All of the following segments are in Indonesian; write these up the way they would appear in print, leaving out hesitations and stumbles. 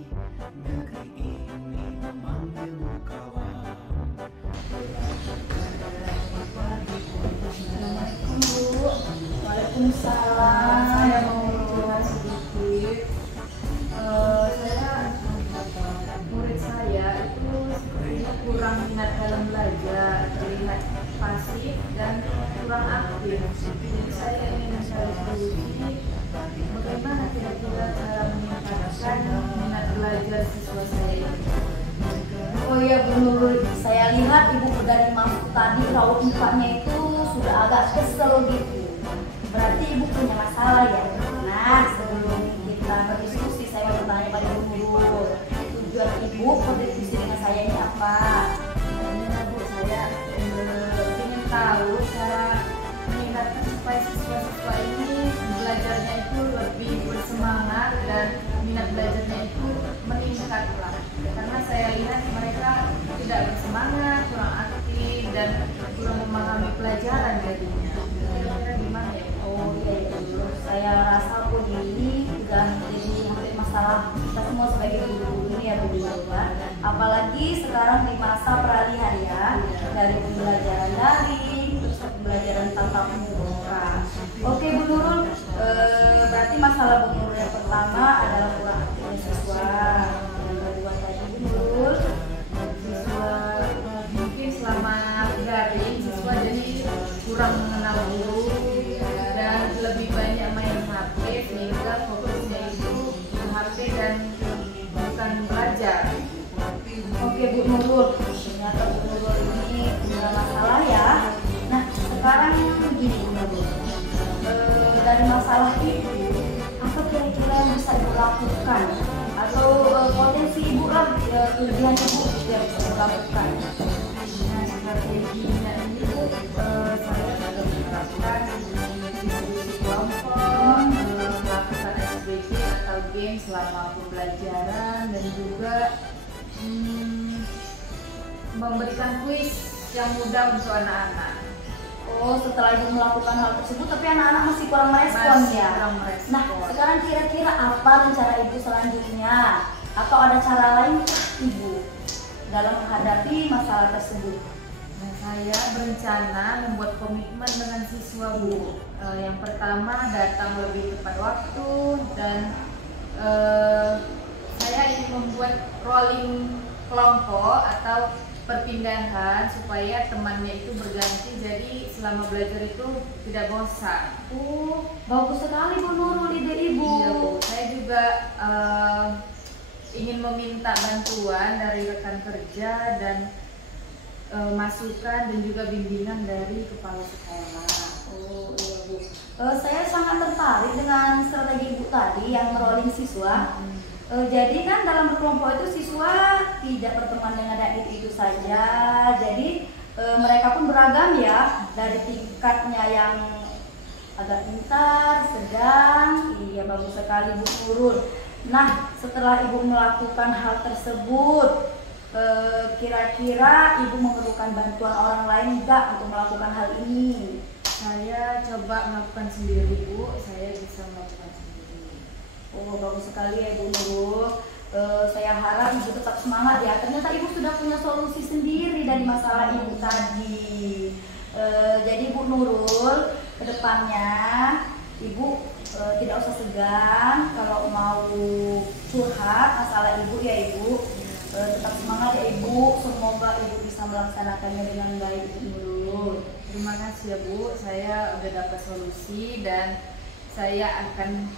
negeri ini memanggilmu kawan. Assalamualaikum Bu. Waalaikumsalam. Saya mau curhat sedikit. Murid saya itu sepertinya kurang minat dalam belajar, terlihat pasif dan kurang aktif. Jadi saya ingin mencari solusi bagaimana kira-kira cara meningkatkan minat belajar siswa saya ini. Oh iya Bu Nurul, saya lihat Ibu dari masuk tadi raut mukanya itu sudah agak kesel gitu. Berarti Ibu punya masalah ya? Nah, sebelum kita berdiskusi, saya mau bertanya pada Ibu Nurul. Tujuan Ibu berdiskusi dengan saya ini apa? Karena Bu, saya ingin tahu cara meningkatkan supaya siswa-siswa ini belajarnya itu lebih bersemangat dan minat belajarnya itu meningkat lah. Karena saya lihat mereka tidak bersemangat, kurang aktif dan kurang memahami pelajaran jadinya. Kira-kira gimana ya? Oh iya ya Bu, saya rasa pun ini sudah menjadi hampir masalah kita semua sebagai guru ya Bu Nurul. Apalagi sekarang di masa peralihan ya, dari pembelajaran daring terus ke pembelajaran tatap muka. Oke Bu Nurul, berarti masalah Bu Nurul yang pertama adalah kurang aktifnya siswa. Yang kedua tadi Bu Nurul, Siswa mungkin selama daring siswa jadi kurang mengenal guru dan lebih banyak main HP sehingga fokusnya itu ke HP dan bukan belajar. oke Bu Nurul, ternyata Bu Nurul ini punya masalah ya. Nah sekarang begini Bu Nurul, dari masalah itu apa kira-kira yang bisa Ibu lakukan atau potensi Ibu lah kelebihan Ibu yang bisa Ibu lakukan? Nah, strateginya ini Bu, saya sudah menerapkan diskusi kelompok, melakukan SBG atau game selama pembelajaran dan juga memberikan kuis yang mudah untuk anak-anak. Oh, setelah Ibu melakukan hal tersebut tapi anak-anak masih kurang merespon Masih ya? kurang merespon. Nah sekarang kira-kira apa rencana Ibu selanjutnya? Atau ada cara lain Ibu dalam menghadapi masalah tersebut? Nah, saya berencana membuat komitmen dengan siswa Bu. Yang pertama datang lebih tepat waktu dan saya ingin membuat rolling kelompok atau perpindahan supaya temannya itu berganti, jadi selama belajar itu tidak bosan. Oh, bagus sekali Bu Nurul ide Ibu. Iya Bu, saya juga ingin meminta bantuan dari rekan kerja dan masukan dan juga bimbingan dari kepala sekolah. Oh iya Bu. Saya sangat tertarik dengan strategi Ibu tadi yang rolling siswa. Jadi kan dalam berkelompok itu siswa tidak berteman dengan yang itu saja. Jadi mereka pun beragam ya, dari tingkatnya yang agak pintar, sedang. Iya bagus sekali Bu Nurul. Nah setelah Ibu melakukan hal tersebut, kira-kira Ibu memerlukan bantuan orang lain enggak untuk melakukan hal ini? Saya coba melakukan sendiri Bu, saya bisa melakukan sendiri. Oh bagus sekali ya Ibu Nurul. Saya harap Ibu tetap semangat ya. Ternyata Ibu sudah punya solusi sendiri dari masalah Ibu tadi. Jadi Bu Nurul, kedepannya Ibu tidak usah segan kalau mau curhat masalah Ibu ya Ibu. Tetap semangat ya Ibu. Semoga Ibu bisa melaksanakannya dengan baik Ibu Nurul. Terima kasih ya Bu, saya udah dapat solusi dan saya akan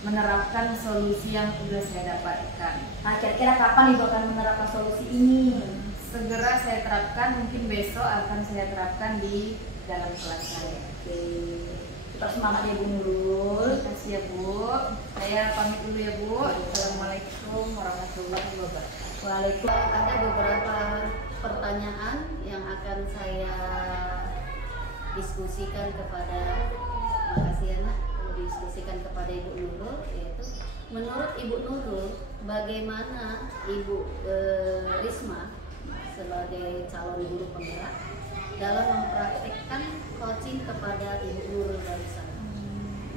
menerapkan solusi yang sudah saya dapatkan. Nah kira-kira kapan Ibu akan menerapkan solusi ini? Segera saya terapkan, mungkin besok akan saya terapkan di dalam kelas saya. Oke, tetap semangat ya Bu Nurul. Terima kasih ya Bu. Saya pamit dulu ya Bu. Assalamualaikum warahmatullahi wabarakatuh. Waalaikumsalam. Ada beberapa pertanyaan yang akan saya diskusikan kepada, makasih anak, diskusikan kepada Ibu Nurul, yaitu menurut Ibu Nurul bagaimana Ibu Risma sebagai calon guru penggerak dalam mempraktekkan coaching kepada Ibu Nurul barusan.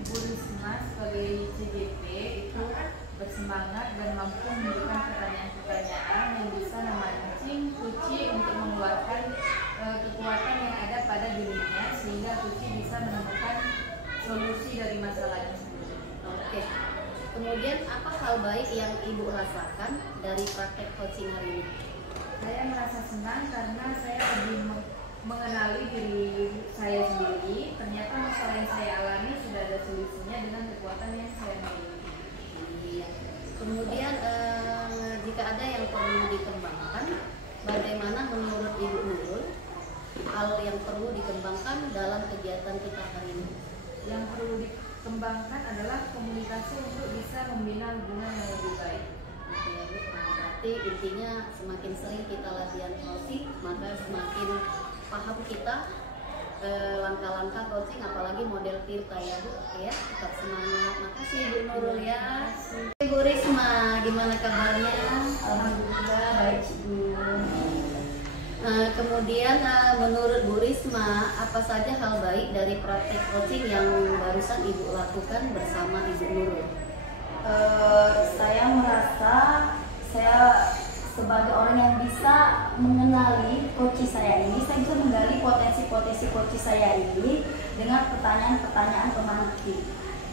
Ibu Risma sebagai CGP itu bersemangat dan mampu memberikan pertanyaan-pertanyaan yang bisa memancing Kuci untuk mengeluarkan kekuatan yang ada pada dirinya sehingga Kuci bisa menemukan solusi dari masalahnya sendiri. Oke. Kemudian apa hal baik yang Ibu rasakan dari praktek coaching hari ini? Saya merasa senang karena saya lebih mengenali diri saya sendiri. Ternyata masalah yang saya alami sudah ada solusinya dengan kekuatan yang saya miliki. Iya. Kemudian jika ada yang perlu dikembangkan, bagaimana menurut Ibu Nurul hal yang perlu dikembangkan dalam kegiatan kita hari ini? Yang perlu dikembangkan adalah komunikasi untuk bisa membina hubungan yang lebih baik. Oke, Bu. Nah, berarti intinya semakin sering kita latihan coaching, maka semakin paham kita langkah-langkah coaching, apalagi model Tirta ya Bu. Ya, tetap semangat. Makasih Ibu Nurul ya. Ibu Risma, gimana kabarnya? Alhamdulillah baik Ibu. Kemudian menurut Bu Risma, apa saja hal baik dari praktik coaching yang barusan Ibu lakukan bersama Ibu Nurul? Saya merasa saya sebagai orang yang bisa mengenali coach saya ini, saya bisa menggali potensi-potensi coach saya ini dengan pertanyaan-pertanyaan pemantik.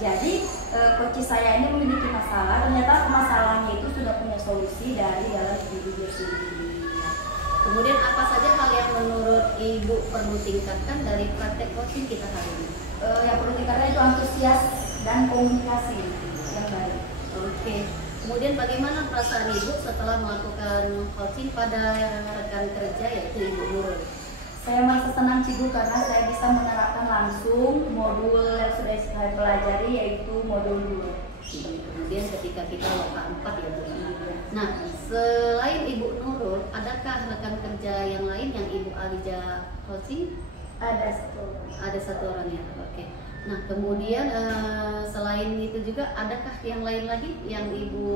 Jadi coach saya ini memiliki masalah, ternyata masalahnya itu sudah punya solusi dari dalam diri dia sendiri. Kemudian apa saja hal yang menurut Ibu perlu tingkatkan dari praktek coaching kita hari ini? Yang perlu dikatakan itu antusias dan komunikasi yang baik. Oke. Kemudian bagaimana perasaan Ibu setelah melakukan coaching pada rekan kerja yaitu Ibu Nurul? Saya merasa senang Cibu karena saya bisa menerapkan langsung modul yang sudah saya pelajari yaitu modul 2. Kemudian ketika kita loka 4 ya Bu. Nah, selain Ibu Nurul, adakah rekan kerja yang lain yang Ibu ajak coaching? Ada satu. Ada satu orang ya. Oke. Nah, kemudian selain itu juga adakah yang lain lagi yang Ibu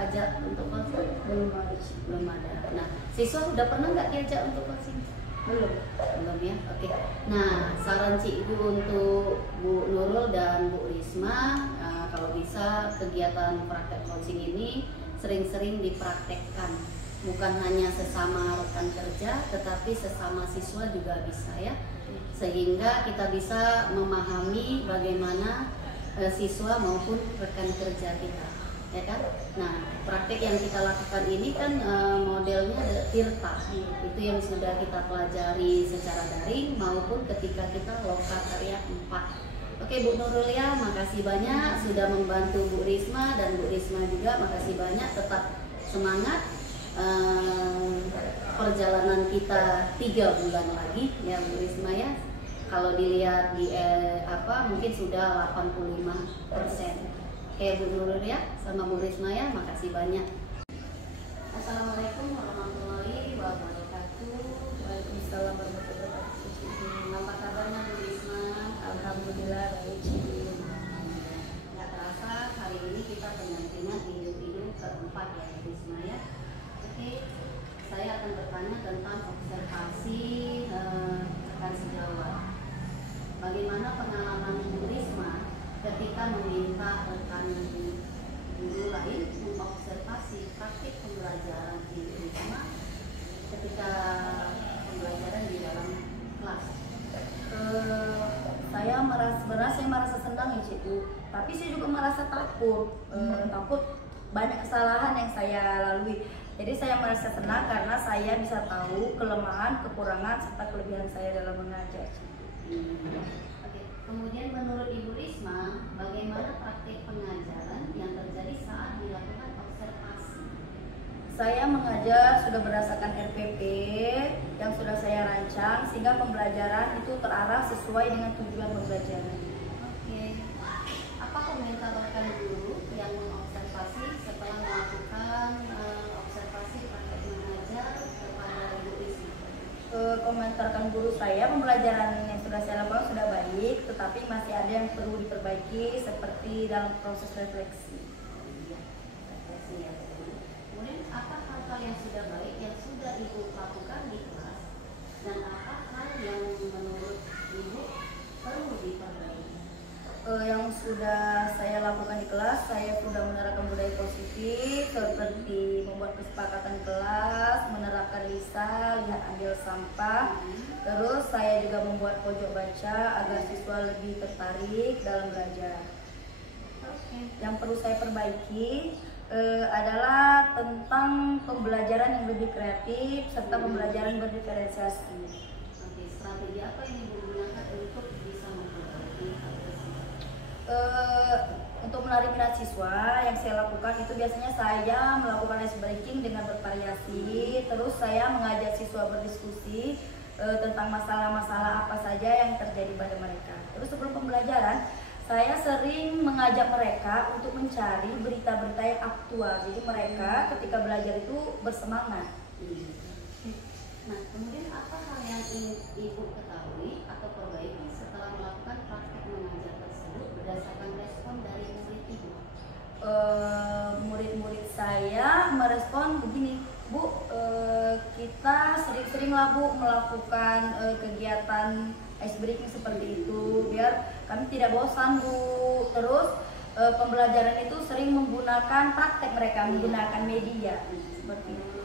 ajak untuk coaching? Belum ada. Belum ada. Nah, siswa udah pernah nggak diajak untuk coaching? Belum. Belum ya. Oke. Nah, saran Ibu untuk Bu Nurul dan Bu Risma, kalau bisa kegiatan praktek coaching ini sering-sering dipraktekkan, bukan hanya sesama rekan kerja, tetapi sesama siswa juga bisa ya, sehingga kita bisa memahami bagaimana siswa maupun rekan kerja kita, ya kan? Nah, praktek yang kita lakukan ini kan modelnya ada Tirta, itu yang sudah kita pelajari secara daring maupun ketika kita loka karya 4. Oke Bu Nurul ya, makasih banyak sudah membantu Bu Risma, dan Bu Risma juga makasih banyak, tetap semangat. Perjalanan kita 3 bulan lagi ya Bu Risma ya. Kalau dilihat di mungkin sudah 85%. Oke Bu Nurul ya, sama Bu Risma ya, makasih banyak. Assalamualaikum warahmatullahi wabarakatuh. Waalaikumsalam warahmatullahi wabarakatuh. Apa kabarnya Bu Risma? Alhamdulillah baik. Nggak terasa hari ini kita pendampingan individu keempat ya Bu Risma ya. Oke, saya akan bertanya tentang observasi rekan sejawat. Bagaimana pengalaman Bu Risma ketika meminta rekan guru lain mengobservasi praktik pembelajaran di Risma ketika pembelajaran di dalam kelas? Saya merasa senang ya Cibu, tapi saya juga merasa takut. Takut banyak kesalahan yang saya lalui. Jadi saya merasa senang karena saya bisa tahu kelemahan, kekurangan serta kelebihan saya dalam mengajar. Oke. Kemudian menurut Ibu Risma, bagaimana praktik pengajaran yang terjadi saat dilakukan observasi? Saya mengajar sudah berdasarkan RPP yang sudah saya rancang sehingga pembelajaran itu terarah sesuai dengan tujuan pembelajaran. Oke. Apa komentar rekan guru yang mengobservasi setelah melakukan observasi praktik mengajar kepada Ibu Risma? Komentarkan guru saya, pembelajaran yang sudah saya lakukan sudah baik, tetapi masih ada yang perlu diperbaiki seperti dalam proses refleksi. Kemudian apa hal-hal yang sudah baik yang sudah Ibu lakukan di kelas, dan apa hal yang menurut Ibu perlu diperbaiki? Yang sudah saya lakukan di kelas, saya sudah menerapkan budaya positif, seperti membuat kesepakatan kelas, menerapkan lisan, lihat ambil sampah. Terus saya juga membuat pojok baca agar siswa lebih tertarik dalam belajar. Yang perlu saya perbaiki adalah tentang pembelajaran yang lebih kreatif serta pembelajaran berdiferensiasi. Oke, strategi apa yang Ibu gunakan untuk bisa memperbaiki hal tersebut? Untuk menarik minat siswa, yang saya lakukan itu biasanya saya melakukan ice breaking dengan bervariasi. Terus saya mengajak siswa berdiskusi tentang masalah-masalah apa saja yang terjadi pada mereka. Terus sebelum pembelajaran, saya sering mengajak mereka untuk mencari berita-berita yang aktual. Jadi mereka ketika belajar itu bersemangat. Nah, kemudian apa hal yang ingin Ibu ketahui atau perbaiki setelah melakukan praktek mengajar tersebut berdasarkan respon dari murid Ibu? Murid-murid saya merespon begini, Bu, kita sering-seringlah Bu melakukan kegiatan ice breaking seperti itu biar kami tidak bosan Bu. Terus pembelajaran itu sering menggunakan praktek mereka, menggunakan media seperti itu.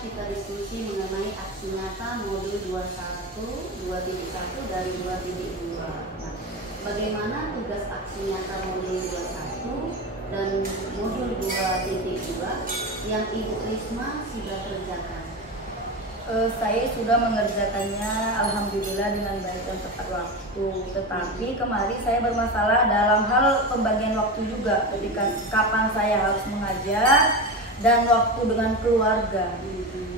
Kita diskusi mengenai aksi nyata modul 2.1 dari 2.2. Nah, bagaimana tugas aksi nyata modul 21 dan modul 2.2 yang Ibu Risma sudah kerjakan? Saya sudah mengerjakannya alhamdulillah dengan baik dan tepat waktu. Tetapi kemarin saya bermasalah dalam hal pembagian waktu juga, ketika kapan saya harus mengajar dan waktu dengan keluarga.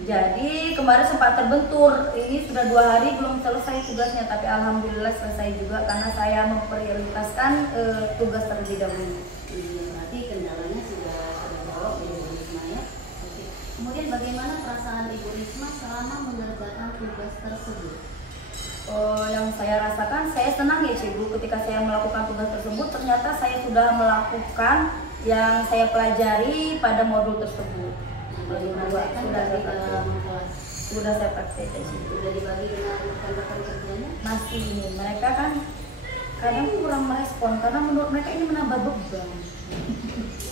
Jadi kemarin sempat terbentur, ini sudah 2 hari belum selesai tugasnya, tapi alhamdulillah selesai juga karena saya memprioritaskan tugas terlebih dahulu. Berarti kendalanya sudah terjawab ya Ibu Risma ya. Oke. Kemudian bagaimana perasaan Ibu Risma selama mengerjakan tugas tersebut? Yang saya rasakan, saya senang ya Cikgu ketika saya melakukan tugas tersebut. Ternyata saya sudah melakukan yang saya pelajari pada modul tersebut. Sudah saya praktekkan di situ. Sudah dibagi dengan rekan-rekan kerjanya? Masih ini, mereka kan kadang kurang merespon karena menurut mereka ini menambah beban.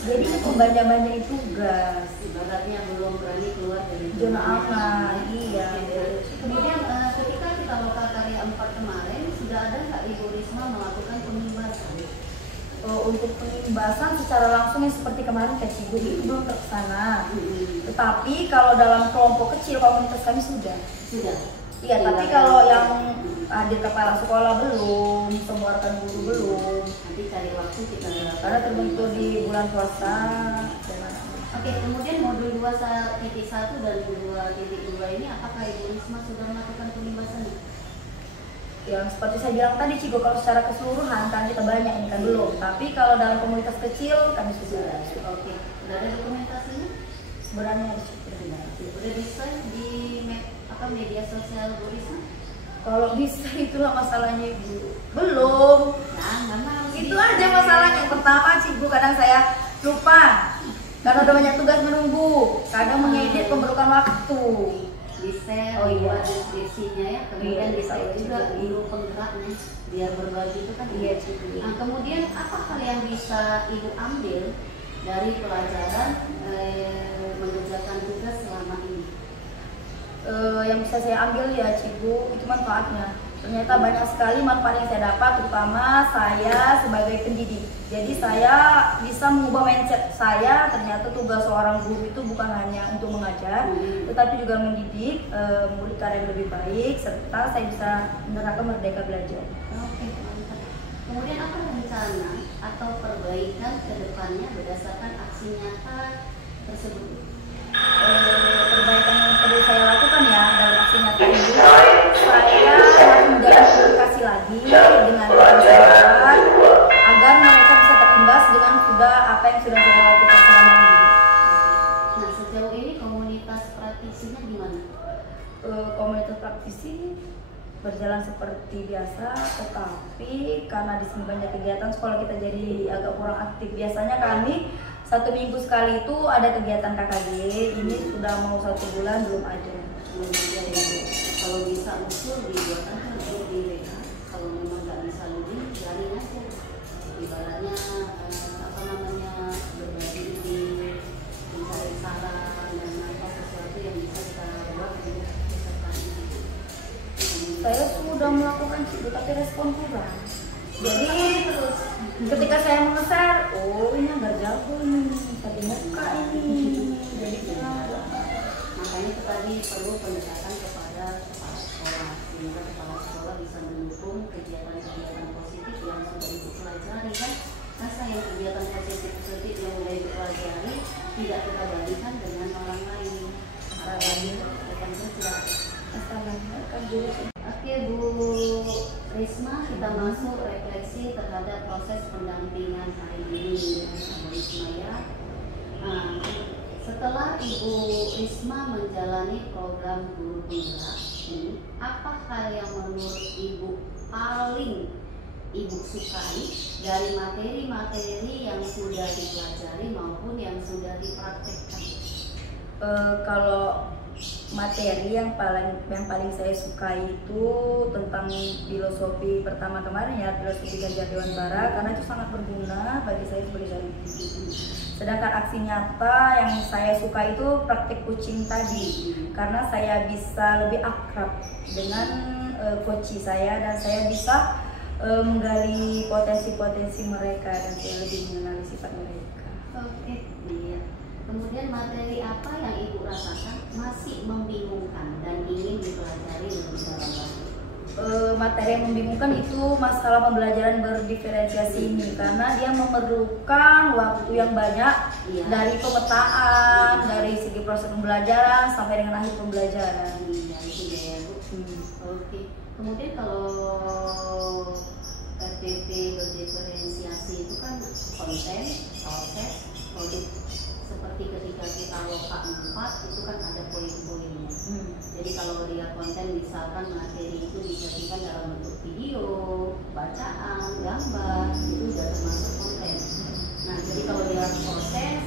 Jadi pembanyak-banyak tugas. Ibaratnya belum berani keluar dari Zona aman, iya. Kemudian ketika kita lokal karya 4 kemarin, sudah ada nggak Ibu Risma melakukan pengimbasan? Untuk pengimbasan secara langsung yang seperti kemarin Kak Cigu itu belum terlaksana. Tetapi kalau dalam kelompok kecil komunitas kami sudah. Sudah. Iya, tapi kalau yang hadir kepala sekolah belum, semua rekan guru belum. Nanti cari waktu kita Karena terbentur di bulan puasa. Oke, kemudian modul 2.1 dan 2.2 ini apakah Ibu Risma sudah melakukan pengimbasan? Yang seperti saya bilang tadi Cigo, kalau secara keseluruhan kan kita banyak ini kan belum. Tapi kalau dalam komunitas kecil kami sudah. Oke, sudah ada dokumentasinya? Sebenarnya di situ. Udah bisa di media sosial Bu Risma? Kalau bisa itulah masalahnya Ibu. Belum. Nah, memang Itu aja masalahnya. Yang pertama Cigo kadang saya lupa. Karena udah banyak tugas menunggu. Kadang mengedit memerlukan waktu. di-share, Oh, iya. buat deskripsinya ya, kemudian Iya, di-share bisa juga juga. guru penggeraknya biar berbagi itu kan. Iya, Cigo. Nah, kemudian apa hal yang bisa Ibu ambil dari pelajaran mengerjakan tugas selama ini? Yang bisa saya ambil ya Cigu itu manfaatnya. Ternyata banyak sekali manfaat yang saya dapat, terutama saya sebagai pendidik. Jadi saya bisa mengubah mindset saya. Ternyata tugas seorang guru itu bukan hanya untuk mengajar, tetapi juga mendidik murid yang lebih baik, serta saya bisa menerapkan merdeka belajar. Oke, mantap. Kemudian apa rencana atau perbaikan ke depannya berdasarkan aksi nyata tersebut? Perbaikan yang perlu saya lakukan ya dalam aksi nyata ini, saya harus menjaga komunikasi lagi dengan rekan saya agar mereka bisa terimbas dengan apa yang sudah saya lakukan selama ini. Nah, sejauh ini komunitas praktisinya gimana? Komunitas praktisi berjalan seperti biasa, tetapi karena di sini banyak kegiatan sekolah kita jadi agak kurang aktif. Biasanya kami 1 minggu sekali itu ada kegiatan KKG. Ini sudah mau 1 bulan belum ada. Belum ada ya. Kalau bisa usul dibuat aja grup di WA. Kalau memang nggak bisa login, jaring aja. Ibaratnya tapi respon kurang. Jadi ketika saya mengeser, oh ini agak jago nih, tapi muka ini. Jadi Makanya itu tadi perlu pendekatan kepada kepala sekolah, sehingga kepala sekolah bisa mendukung kegiatan-kegiatan positif yang sudah ibu pelajari kan. Masa yang kegiatan positif yang sudah ibu pelajari tidak kita bagikan dengan orang lain. Apalagi rekan kerja. Oke Bu Risma, kita masuk refleksi terhadap proses pendampingan hari ini Bu Risma ya. Nah, setelah Ibu Risma menjalani program guru penggerak ini, apa hal yang menurut Ibu paling Ibu sukai dari materi-materi yang sudah dipelajari maupun yang sudah dipraktekkan? Kalau materi yang paling saya suka itu tentang filosofi pertama kemarin ya, filosofi Ganjar Dewantara, karena itu sangat berguna bagi saya sebagai seorang ibu. Sedangkan aksi nyata yang saya suka itu praktik coaching tadi, karena saya bisa lebih akrab dengan coach saya dan saya bisa menggali potensi-potensi mereka dan saya lebih mengenali sifat mereka. Oke, iya. Kemudian materi apa yang Ibu rasakan masih membingungkan dan ingin dipelajari lebih dalam lagi? Materi yang membingungkan itu masalah pembelajaran berdiferensiasi ini, karena dia memerlukan waktu yang banyak dari pemetaan, dari segi proses pembelajaran sampai dengan akhir pembelajaran. Iya, itu ya Bu. Oke. Kemudian kalau PPP berdiferensiasi itu kan konten, proses, produk. Seperti ketika kita loka 4 itu kan ada poin-poinnya. Jadi kalau dia konten misalkan materi itu disajikan dalam bentuk video, bacaan, gambar, itu sudah termasuk konten. Nah jadi kalau dia proses,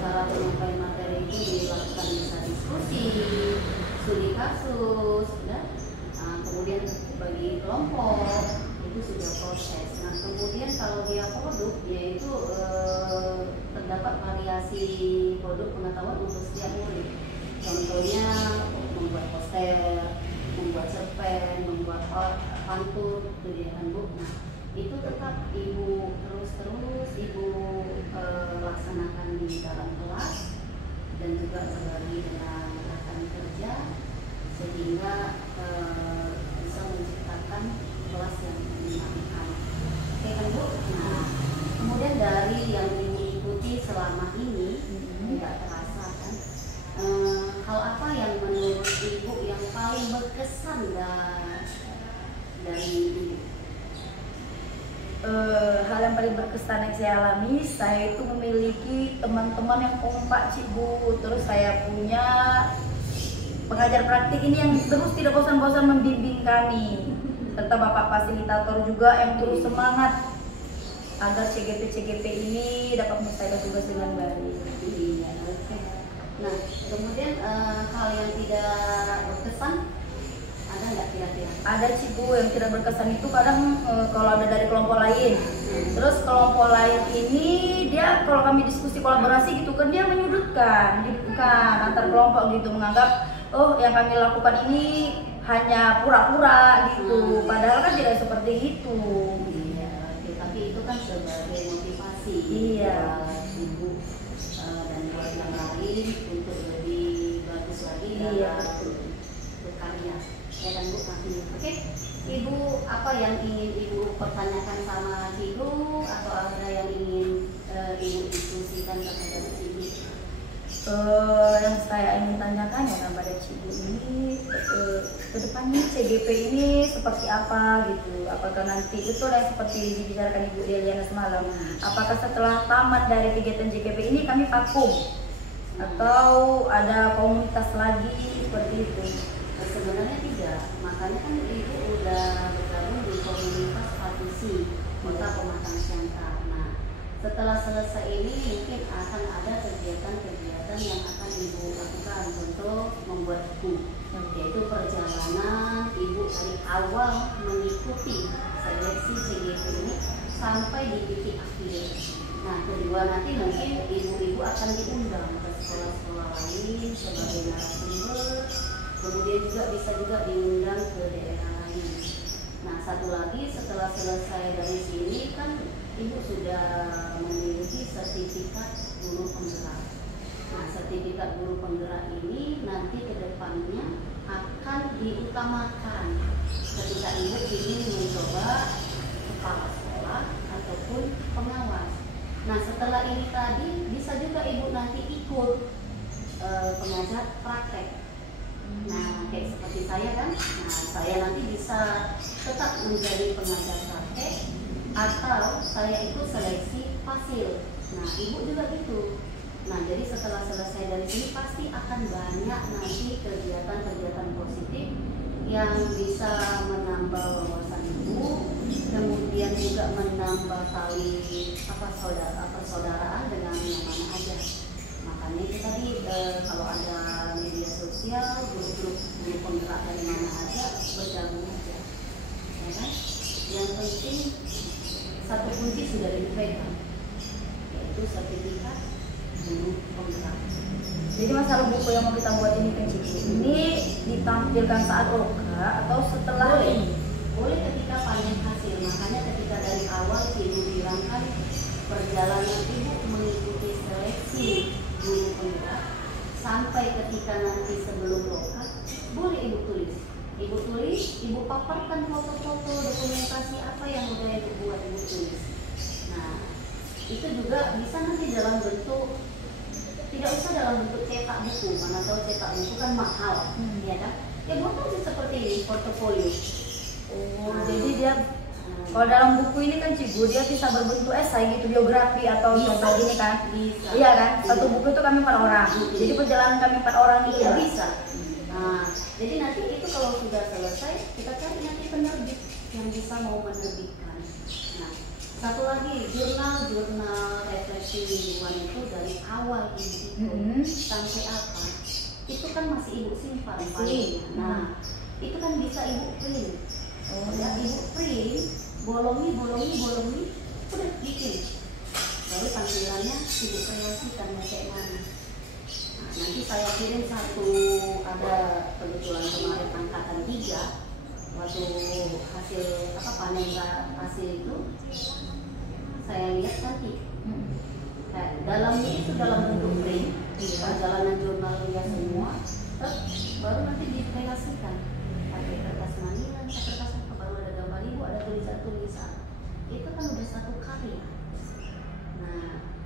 cara penyampaian materi itu dilakukan bisa diskusi, studi kasus, dan kemudian bagi kelompok itu sudah proses. Nah kemudian kalau dia produk, yaitu terdapat variasi produk pengetahuan untuk setiap murid. Contohnya membuat poster, membuat cerpen, membuat pantun, kegiatan Bu. Nah, itu tetap Ibu terus Ibu laksanakan di dalam kelas dan juga berbagi dengan rekan kerja sehingga bisa menciptakan kelas yang menyenangkan. Oke kan Bu? Nah, kemudian dari yang Ibu ikuti selama ini tidak terasa kan, hal apa yang menurut Ibu yang paling berkesan dari Ibu? Hal yang paling berkesan yang saya alami, saya itu memiliki teman-teman yang kompak Bu. Terus saya punya pengajar praktik ini yang terus tidak bosan-bosan membimbing kami, serta Bapak fasilitator juga yang terus semangat agar CGP ini dapat menyelesaikan tugas dengan baik. Iya, oke. Nah, kemudian hal yang tidak berkesan ada nggak kira-kira? Ada Bu yang tidak berkesan itu kadang kalau ada dari kelompok lain. Terus kelompok lain ini dia kalau kami diskusi kolaborasi gitu kan dia menyudutkan antar kelompok gitu, menganggap oh yang kami lakukan ini hanya pura-pura gitu. Padahal kan tidak seperti itu. Tapi itu kan sebagai motivasi buat Ibu dan buat yang lain untuk lebih bagus lagi dalam berkarya. Ya kan Bu? Oke, Ibu apa yang ingin Ibu pertanyakan sama Ibu atau ada yang ingin Ibu diskusikan terhadap Ibu? Yang saya ingin tanyakan ya kepada Ibu ini kedepannya CGP ini seperti apa gitu? Apakah nanti betul yang seperti dibicarakan Ibu Deliana semalam? Apakah setelah tamat dari kegiatan CGP ini kami vakum atau ada komunitas lagi seperti itu? Sebenarnya tidak, makanya kan Ibu udah bergabung di komunitas Partisi Kota Pematang Siantar. Nah, setelah selesai ini mungkin akan ada kegiatan-kegiatan yang akan Ibu lakukan, contoh membuat buku, yaitu perjalanan Ibu dari awal mengikuti seleksi CGP ini sampai di titik akhir. Nah, kedua nanti mungkin ibu-ibu akan diundang ke sekolah-sekolah lain sebagai narasumber. Kemudian juga bisa diundang ke daerah lain. Nah, satu lagi setelah selesai dari sini kan ibu sudah memiliki sertifikat guru penggerak. Nah, sertifikat guru penggerak ini nanti ke depannya akan diutamakan ketika ibu ingin mencoba kepala sekolah ataupun pengawas. Nah, setelah ini tadi bisa juga ibu nanti ikut pengajar praktek. Nah, kayak seperti saya kan, nah saya nanti bisa tetap menjadi pengajar praktek atau saya ikut seleksi fasil. Nah, ibu juga gitu. Nah, jadi setelah selesai dari sini pasti akan banyak nanti kegiatan-kegiatan positif yang bisa menambah wawasan ibu, kemudian juga menambah tali persaudaraan dengan yang mana aja. Makanya itu tadi kalau ada media sosial, grup-grup guru penggerak dari mana aja bergabung aja, ya kan? Yang penting satu kunci sudah dipegang, yaitu sertifikat guru penggerak. Jadi masalah buku yang mau kita buat ini kan Cici, ini ditampilkan saat oka atau setelah ini? Boleh ketika panen hasil. Makanya ketika dari awal ibu bilang kan perjalanan ibu mengikuti seleksi guru penggerak sampai ketika nanti sebelum lokat, boleh ibu tulis. Ibu tulis, ibu paparkan foto-foto dokumentasi apa yang udah ibu buat, ibu tulis. Nah, itu juga bisa nanti dalam bentuk, tidak usah dalam bentuk cetak buku, mana tahu cetak buku kan mahal, ya kan? Ya buat aja seperti ini, portofolio. Oh, jadi dia kalau dalam buku ini kan Cibu dia bisa berbentuk esai gitu, biografi atau contoh gini kan? Bisa. Iya kan? Satu buku itu kami 4 orang. Jadi perjalanan kami 4 orang itu Iya bisa. Nah, jadi nanti itu kalau sudah selesai kita cari nanti penerbit yang bisa mau menerbitkan. Nah, satu lagi jurnal refleksi lingkungan itu dari awal ibu sampai apa? Itu kan masih ibu simpan filenya. Nah, itu kan bisa ibu print. Oh, ya ibu print, bolongi, udah bikin. Baru tampilannya ibu kreasikan kayak mana. Nah, nanti saya kirim satu, ada kebetulan kemarin angkatan 3 waktu hasil panen hasil itu saya lihat cantik. Nah, dalamnya itu dalam bentuk print, perjalanan jurnalnya semua, terus baru nanti dikreasikan pakai kertas manila, kertas apa, baru ada gambar ibu, ada tulisan-tulisan. Itu kan udah satu karya.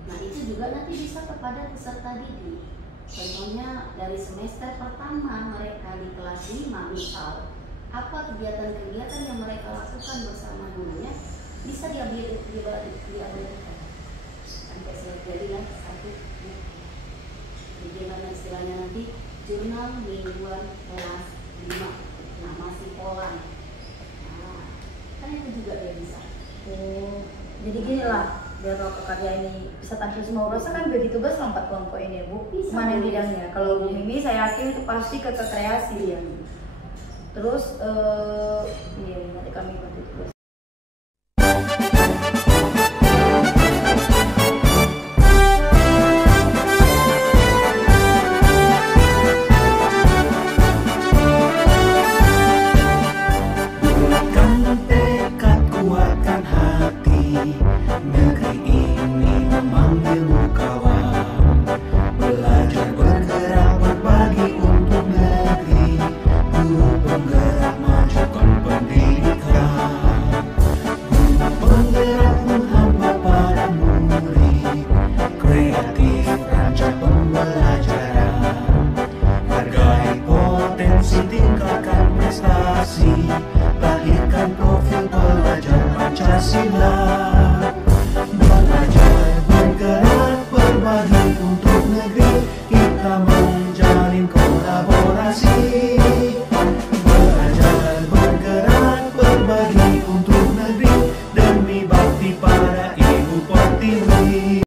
Nah itu juga nanti bisa kepada peserta didik. Contohnya dari semester pertama mereka di kelas 5 misal, apa kegiatan-kegiatan yang mereka lakukan bersama gurunya bisa diabadikan sampai selesai ya satu. Bagaimana istilahnya nanti jurnal mingguan kelas 5. Nah, masih pola. Nah, kan itu juga dia bisa. Oh, jadi gini lah, biar kalau karya ini bisa tampil semua rasa kan bagi tugas lompat kelompok ini ya Bu. Bisa, Mana boleh. bidangnya? Kalau Bu Mimi saya yakin itu pasti ke kreasi ya. Terus iya nanti kami bantu tugas.